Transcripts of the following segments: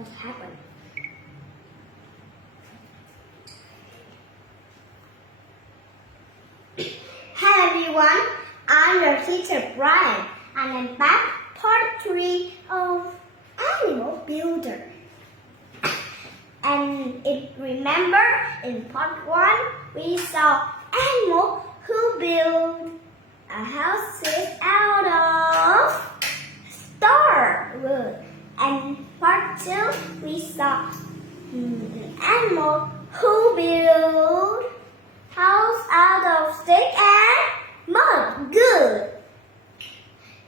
What happened? Hello everyone, I'm your teacher Brian, and I'm back part 3 of Animal Builder. And remember, in part 1 we saw animal who build a house out of star wood. And part 2 we saw an animal who build house out of stick and mud. Good.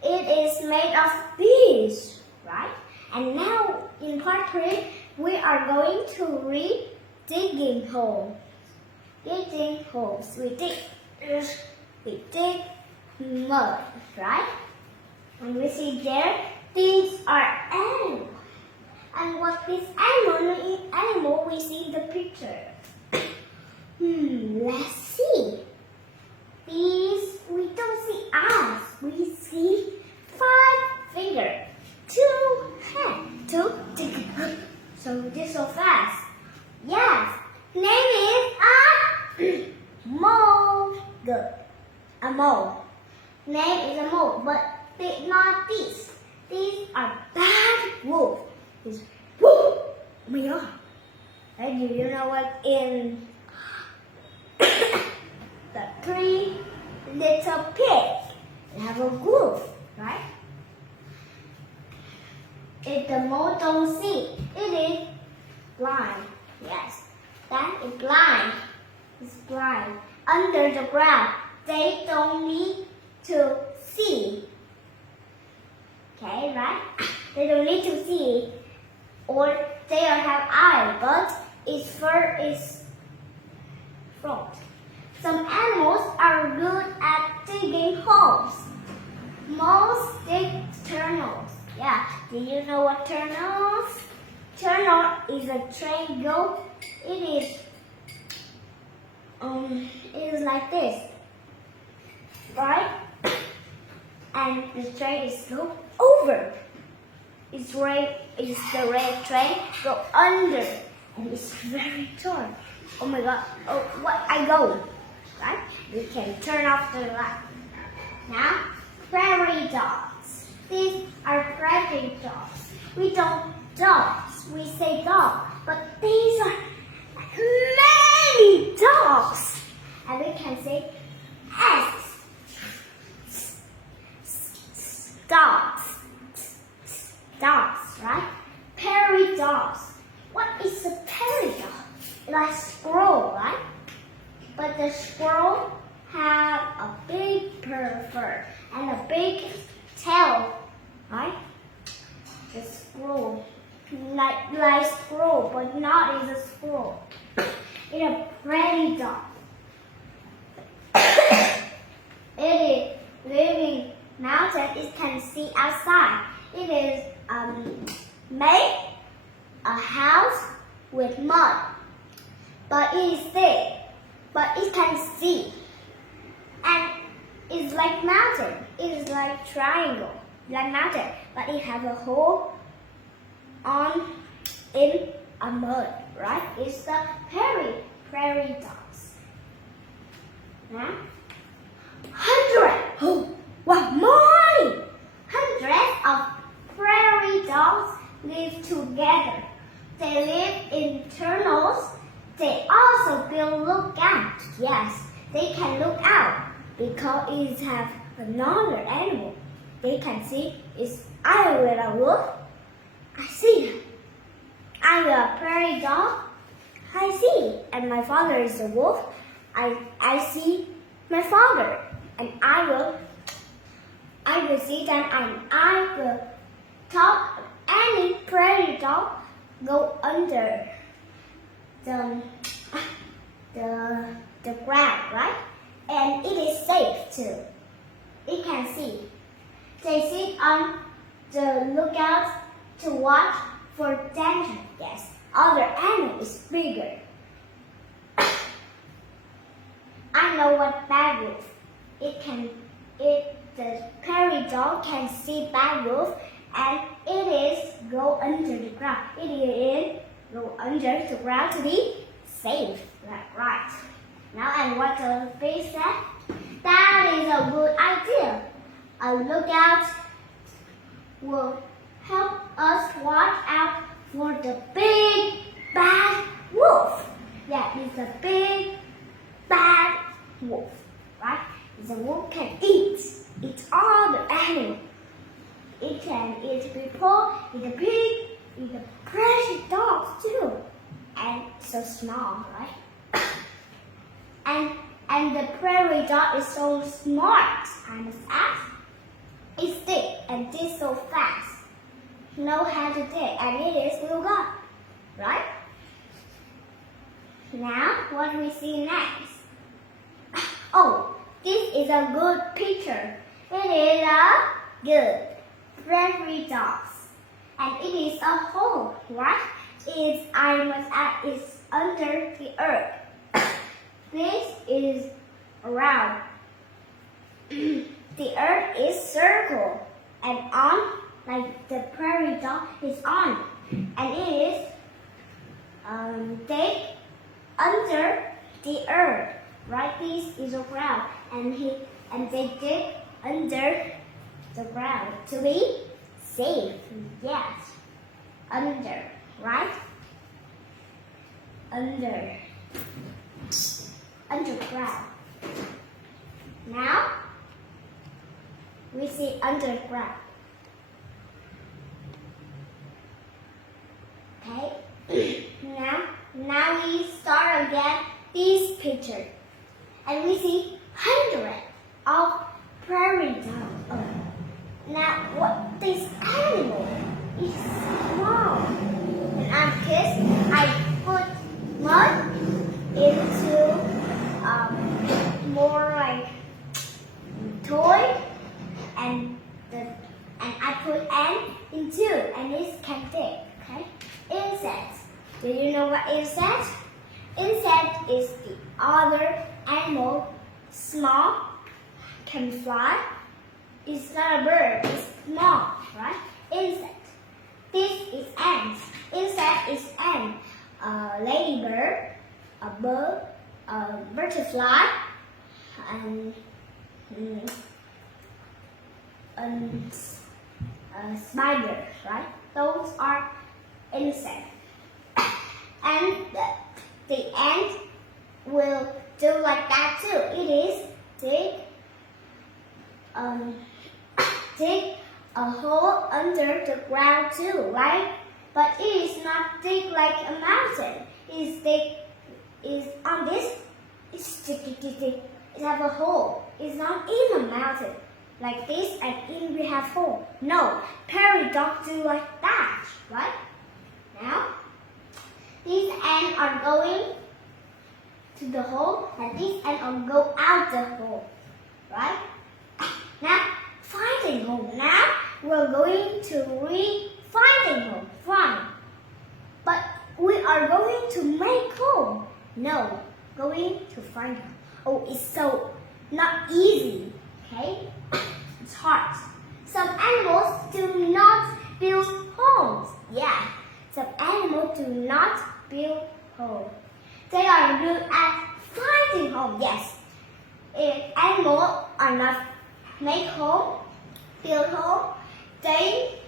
It is made of bees, right? And now in part 3 we are going to read digging holes. Digging holes. We dig mud, right? And we see there, these are animals. And what is animal we see in the picture? Let's see. These, we don't see eyes. We see 5 fingers, 2 hands, 2 tickets. So this so fast. Yes. Name is a mole. Good. A mole. Name is a mole, but not these. These are bad wolf. This wolf. Oh my God. And do you know what in the 3 little pigs have a wolf, right? If the mole don't see, it is blind. Yes, that is blind. It's blind. Under the ground, they don't need to see. Okay, right? They don't need to see, or they don't have eyes, but its fur is front. Some animals are good at digging holes. Most dig tunnels. Yeah, do you know what tunnels? Tunnel is a triangle. It is like this, right? And the train is go over. It's the red train go under, and it's very tall. Oh my God! Oh, what I go, right? We can turn off the light. Now, prairie dogs. These are prairie dogs. We don't dogs. We say dog, but these are many dogs, and we can say dogs. Dogs, right? Prairie dogs. What is a prairie dog? Like squirrel, right? But the squirrel have a big fur and a big tail, right? The squirrel, like squirrel, but not is a squirrel. It's a prairie dog. It is living mountain. It can see outside. It is make a house with mud, but it is thick, but it can see, and it's like mountain. It is like triangle, like mountain, but it has a hole in a mud, right? It's the prairie dogs. Huh? 100. Oh, what more? Hundreds of prairie dogs live together. They live in tunnels. They also build lookouts. Yes, they can look out because it has another animal. They can see is I with a wolf. I see him. I'm a prairie dog. I see. And my father is a wolf. I see my father. And I will see them, and I will talk. Any prairie dog go under the ground, right? And it is safe too. It can see. They sit on the lookout to watch for danger. Yes, other animal is bigger. I know what bad wolf. The prairie dog can see bad wolf and it is go under the ground. It is go under the ground to be safe. Right. Now and what the fish said? That is a good idea. A lookout will help us watch out for the big bad wolf. That is a big bad wolf, right? The wolf can eat all the animals. It can eat people, eat the pig, eat the precious dogs too. And so small, right? And the prairie dog is so smart. I must ask. It's thick and dig so fast. Know how to dig, and it is little God, right? Now, what we see next? Oh, this is a good picture. It is a good prairie dogs, and it is a hole, right? I must add, it's under the earth. This is round. The earth is circle, and on, like the prairie dog is on, and it is dig under the earth. Right, this is a ground, and they dig under the ground to be safe. Yes, under, right? Underground. Now we see underground. Okay. Now we start again this picture, and we see hundreds of prairie dogs. Oh. Now what this animal is small, and I'm kids, I put mud into more like toy, and I put ant into, and this can dig. Okay, insects. Do you know what insect? Insect is the other animal, small, can fly. It's not a bird, it's small, right? Insect. This is ant. Insect is ant. A ladybird, a bird, a butterfly, and a spider, right? Those are insects. And the ant will do like that too. It is dig a hole under the ground too, right? But it is not dig like a mountain. Is on this. It have a hole. It's not in a mountain like this, and in we have hole. No, prairie dogs do like that, right? Now these ants are going to the hole, and these ants are go out the hole, right? Now finding home. Now we're going to read finding home. Fine, but we are going to make home. No, going to find home. Oh, it's so not easy. Okay, it's hard. Some animals do not build homes. Yeah, some animals do not build homes. They are good at finding home. Yes, if animals are not make home, build home, they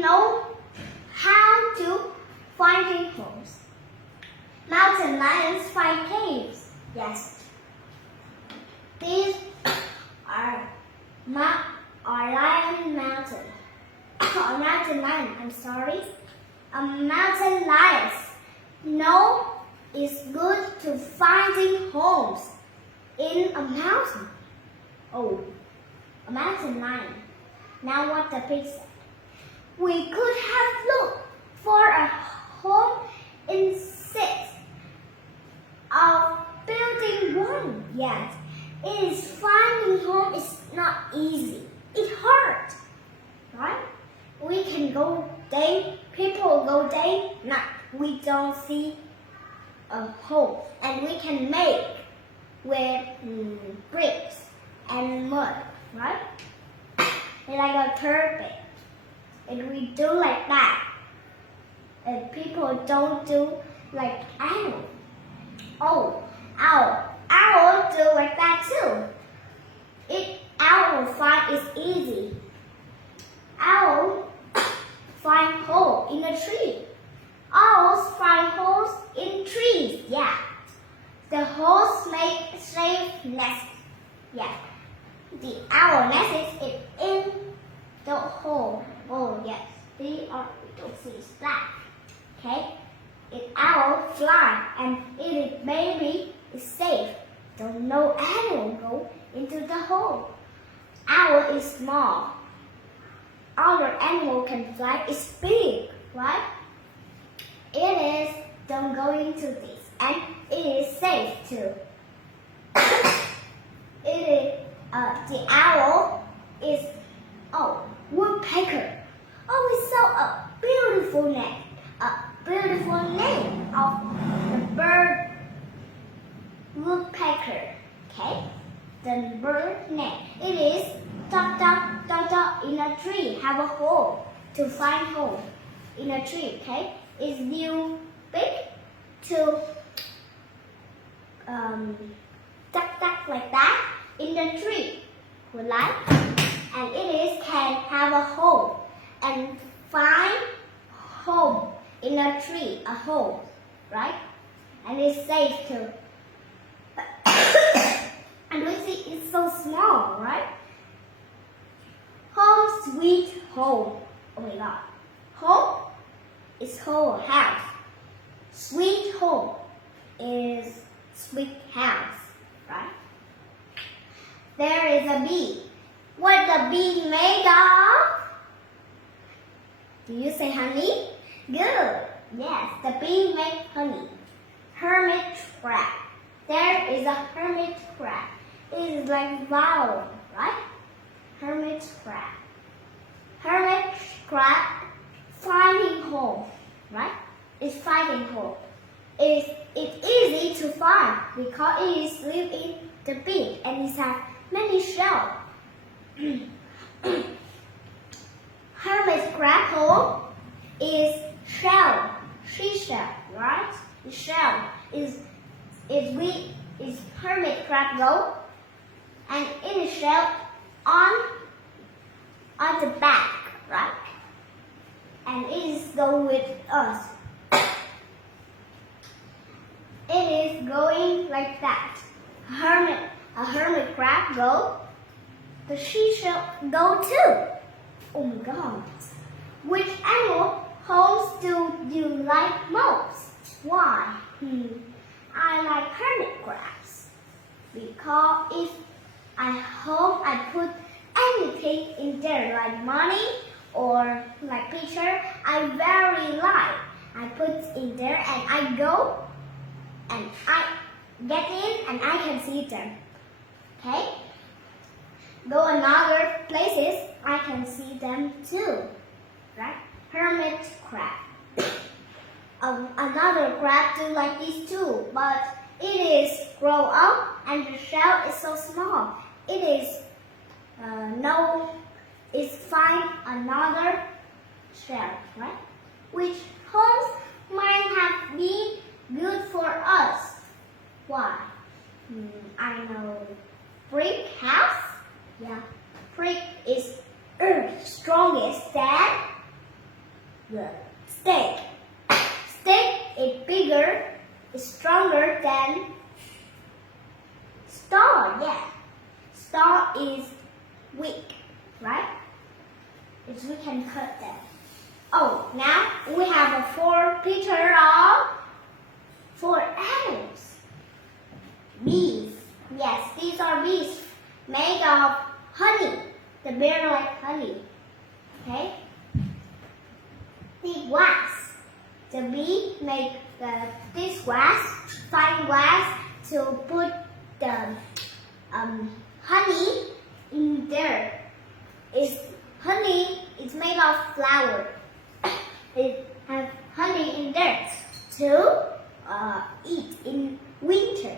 know how to finding homes. Mountain lions find caves. Yes, these are lion mountain. Or mountain lion. I'm sorry. A mountain lions. No, it's good to finding homes in a mountain. Oh, a mountain lion. Now what the pig said. We could have looked for a home instead of building one. Yes, it is finding home is not easy. It hurts, right? We can go day, people go day, night. We don't see a home, and we can make with bricks and mud, right? It's like a turban. And we do like that. And people don't do like owl. Oh, owl do like that too. Owl find is easy. Owl find hole in a tree. Owls find holes in trees. Yeah. The holes make safe nest. Yeah. The owl nest is in the hole. Oh yes. We don't see that. Okay. If owl fly and its baby is safe. Don't no animal go into the hole. Owl is small. Other animal can fly. It's big, right? It is. Don't go into this, and it is safe too. It is. The owl is. Oh, woodpecker. Oh, it's so a beautiful name. A beautiful name of the bird woodpecker. Okay, the bird name. It is dot dot dot dot in a tree. Have a hole to find hole in a tree. Okay, it's new big to duck duck like that in the tree. We like, and it is can have a hole and find home in a tree. A hole, right? And it's safe too. And we see it's so small, right? Home sweet home. Oh my God. Home is whole house. Sweet home is sweet house, right? There is a bee. What the bee made of? Do you say honey? Good. Yes, the bee made honey. Hermit crab. There is a hermit crab. It is like vowel, right? Hermit crab. Hermit crab finding home, right? It's finding home. It's easy to find because it is live in the beak and it has many shells. Hermit crab home is shell, seashell, right? The shell is hermit crab go, and it is shell on the back, right? And it is go with us. It is going like that. A hermit crab go. The seashell go too. Oh my God! Which animal homes do you like most? Why? I like hermit crabs because if I put anything in there like money or like picture I very like. I put in there and I go and I get in and I can see them. Okay? Go another places I can see them too. Right? Hermit crab. Another crab do like this too, but it is grow up and the shell is so small. It is it's find another shell, right? Which homes might have been good for us. Why? I know. Brick house? Yeah. Brick is strongest than the stick. Stick is bigger, is stronger than star. Yeah. Star is weak, right? We can cut them. Oh, now we have a 4 picture of 4 animals. Bees. Yes, these are bees made of honey. The bear like honey. Okay? The wax. The bee make this wax, fine wax, to put the honey in there. Honey is made of flower. It has honey in there to eat in winter.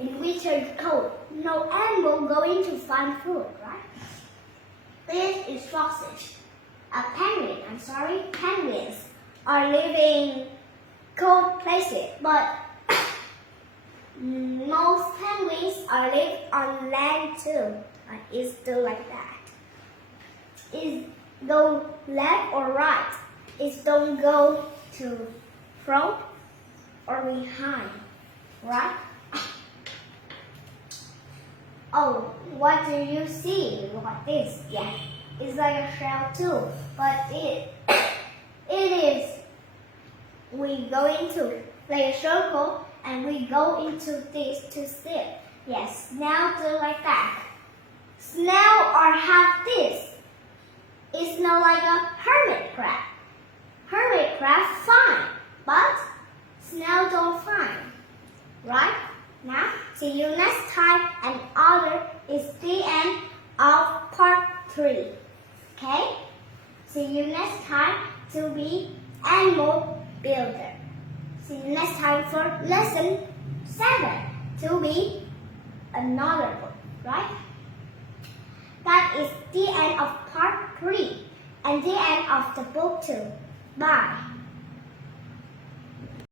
In winter it's cold. No animal going to find food, right? This is sausage. Penguins are living cold places, but most penguins are live on land too. It's still like that. Is go left or right? It don't go to front or behind, right? Oh, what do you see? What is? Yeah, it's like a shell too, but it is. We go into like a circle and we go into this to sit. Yes, snail do like that. Snail or have this. It's not like a hermit crab. Hermit crab fine, but snail don't fine. Right? Now, see you next time, and other is the end of part 3. Okay? See you next time to be animal builder. See you next time for lesson 7 to be another book, right? That is the end of part 3 and the end of the book 2. Bye.